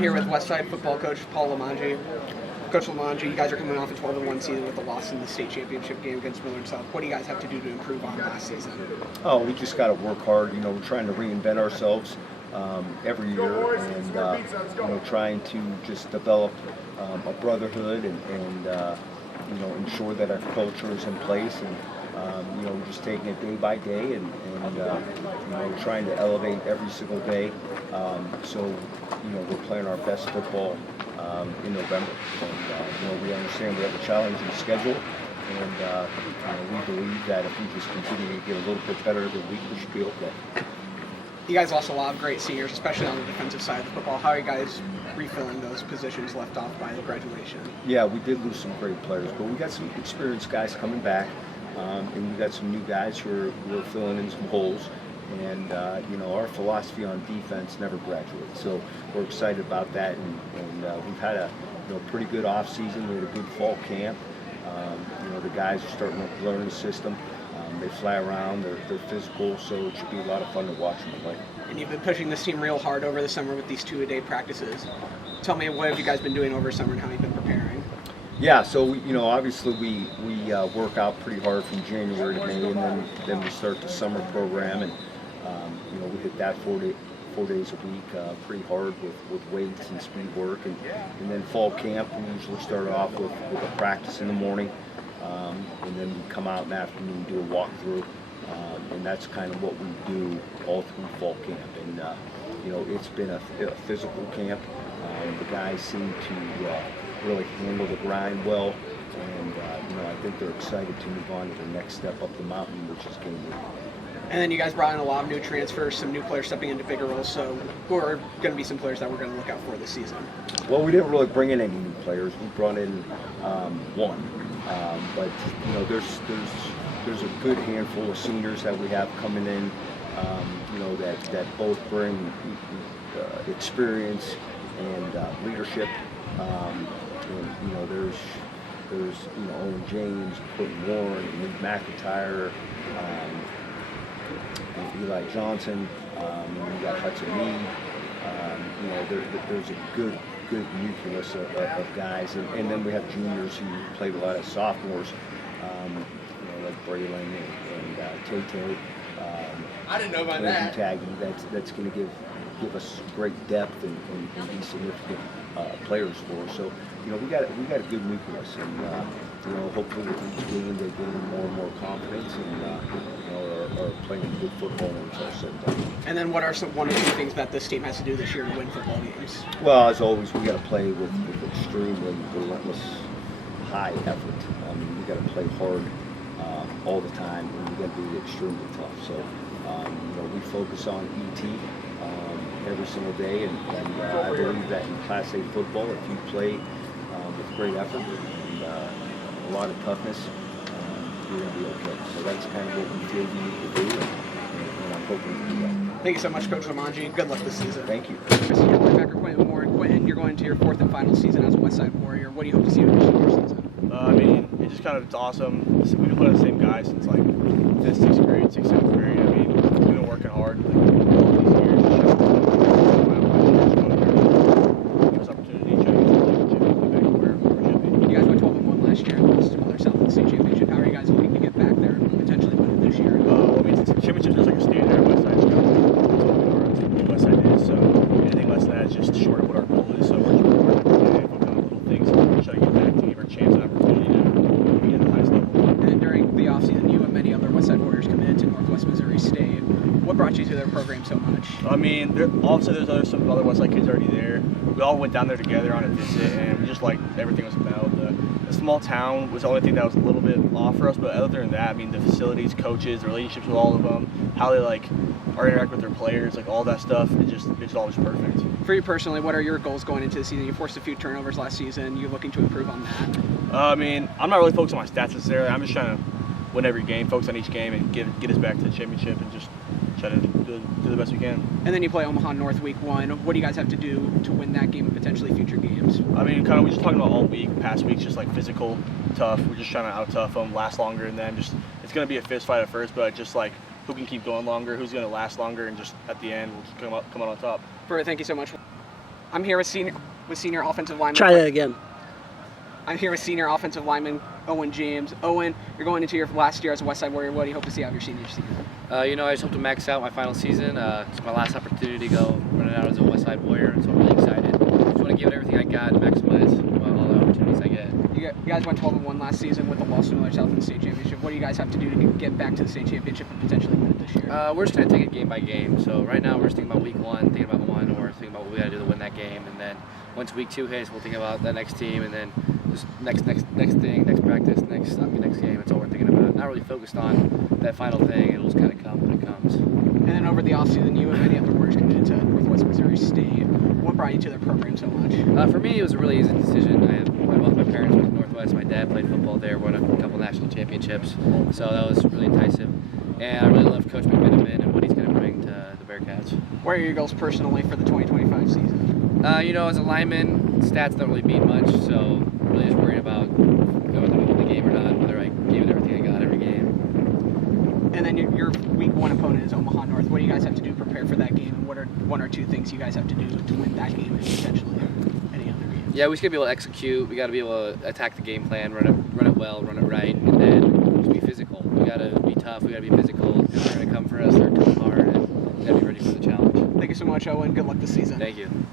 Here with Westside football coach Paul Lamanji. Coach Lamanji, you guys are coming off a 12-1 season with a loss in the state championship game against Miller and South. What do you guys have to do to improve on last season? Oh, we just got to work hard. We're trying to reinvent ourselves every year, and trying to just develop a brotherhood and ensure that our culture is in place, and we're just taking it day by day, and trying to elevate every single day. So we're playing our best football in November, and we understand we have a challenging schedule, and we believe that if we just continue to get a little bit better every week, we should be okay. You guys lost a lot of great seniors, especially on the defensive side of the football. How are you guys refilling those positions left off by the graduation? Yeah, we did lose some great players, but we got some experienced guys coming back, and we got some new guys who are filling in some holes. And our philosophy on defense never graduates, so we're excited about that. And we've had a pretty good off season. We had a good fall camp. The guys are starting to learn the system. They fly around. They're physical, so it should be a lot of fun to watch them play. And you've been pushing this team real hard over the summer with these 2-a-day practices. Tell me, what have you guys been doing over summer and how you've been preparing? Yeah, so obviously we work out pretty hard from January to May, and then we start the summer program, and we hit that 4 days a week pretty hard with weights and speed work, and then fall camp we usually start off with a practice in the morning, and then we come out in the afternoon and do a walkthrough, and that's kind of what we do all through fall camp. And it's been a physical camp. The guys seem to really handle the grind well, and I think they're excited to move on to the next step up the mountain, which is game week. And then you guys brought in a lot of new transfers, some new players stepping into bigger roles. So who are going to be some players that we're going to look out for this season? Well, we didn't really bring in any new players. We brought in one, but there's a good handful of seniors that we have coming in. That both bring experience and leadership. There's Owen James, Quentin Warren, Lee McIntyre. Eli Johnson, we got Hudson Mead. There's a good nucleus of guys, and then we have juniors who played a lot of sophomores, like Braylon and Tay. I didn't know about that. Taggy, that's going to give us great depth and be significant players for us. So we got a good nucleus, and hopefully with each game they gain more and more confidence, and are playing good football when it's all said and done. And then what are one or two things that this team has to do this year to win football games? Well, as always, we got to play with extremely relentless, high effort. We got to play hard all the time, and we got to be extremely tough. So we focus on ET every single day, and I believe that in Class A football, if you play with great effort and a lot of toughness, you're going to be okay. So that's kind of what we feel we need to do, and I'm hoping to do that. Thank you so much, Coach Lamanji. Good luck this season. Thank you. Senior linebacker Quentin Warren. Quentin, you're going to your 4th and final season as a Westside Warrior. What do you hope to see in your senior season? It's just it's awesome. We've been playing the same guys since like 5th, 6th grade, 6th, 7th grade. We've been working hard all these years. Give us opportunity to try to get back where we should be. You guys went 12-1 last year and lost to Miller South in the state championship. How are you guys looking to get back there and potentially win it this year? Championship is like a standard. Westside's got what Westside is. So anything less than that is just short of what our goal is. So we're trying to work every day, focus on little things, and try to get back to give our chance and opportunity to be at the highest level. And during the offseason, you and many other Westside Warriors committed to Northwest Missouri State. What brought you to their program so much? Obviously there's some other Westside kids already there. We all went down there together on a visit, and we just liked everything was about. The small town was the only thing that was a little bit off for us, but other than that, the facilities, coaches, the relationships with all of them, how they interact with their players, all that stuff, it's always perfect. For you personally, what are your goals going into the season? You forced a few turnovers last season. You're looking to improve on that? I'm not really focused on my stats necessarily. I'm just trying to win every game, focus on each game, and get us back to the championship, and just try to do the best we can. And then you play Omaha North week 1. What do you guys have to do to win that game and potentially future games? We just talking about all week, past weeks, just physical, tough. We're just trying to out-tough them, last longer than them. It's going to be a fist fight at first, but just who can keep going longer, who's going to last longer, and just at the end, we'll just come out on top. Thank you so much. I'm here with senior offensive lineman. Try that again. I'm here with senior offensive lineman Owen James. Owen, you're going into your last year as a Westside Warrior. What do you hope to see out of your senior season? I just hope to max out my final season. It's my last opportunity to go running out as a Westside Warrior, and so I'm really excited. Just want to give it everything I got and maximize all the opportunities I get. You guys went 12-1 last season with the loss to Miller South in the state championship. What do you guys have to do to get back to the state championship and potentially win it this year? We're just going to take it game by game. So right now we're just thinking about week 1, thinking about one, or thinking about what we got to do to win that game. And then once week 2 hits, we'll think about that next team, and then just next thing, next practice, next game. That's all we're thinking about. Not really focused on that final thing. It'll just kind of come when it comes. And then over the offseason, you and many other warriors committed to Northwest Missouri State. What brought you to the program so much? For me, it was a really easy decision. Both my parents went to Northwest. My dad played football there, won a couple national championships, so that was really enticing. And I really love Coach McMiniman and what he's going to bring to the Bearcats. What are your goals personally for the 2025 season? As a lineman, stats don't really mean much, so really just worrying about going to win the game or not, whether I gave it everything I got every game. And then your week 1 opponent is Mahan North. What do you guys have to do to prepare for that game? And what are 1 or 2 things you guys have to do to win that game and potentially any other game? Yeah, we just got to be able to execute. We got to be able to attack the game plan, run it well, run it right, and then just be physical. We got to be tough. We got to be physical. They're going to come for us. They're coming hard, and we got to be ready for the challenge. Thank you so much, Owen. Good luck this season. Thank you.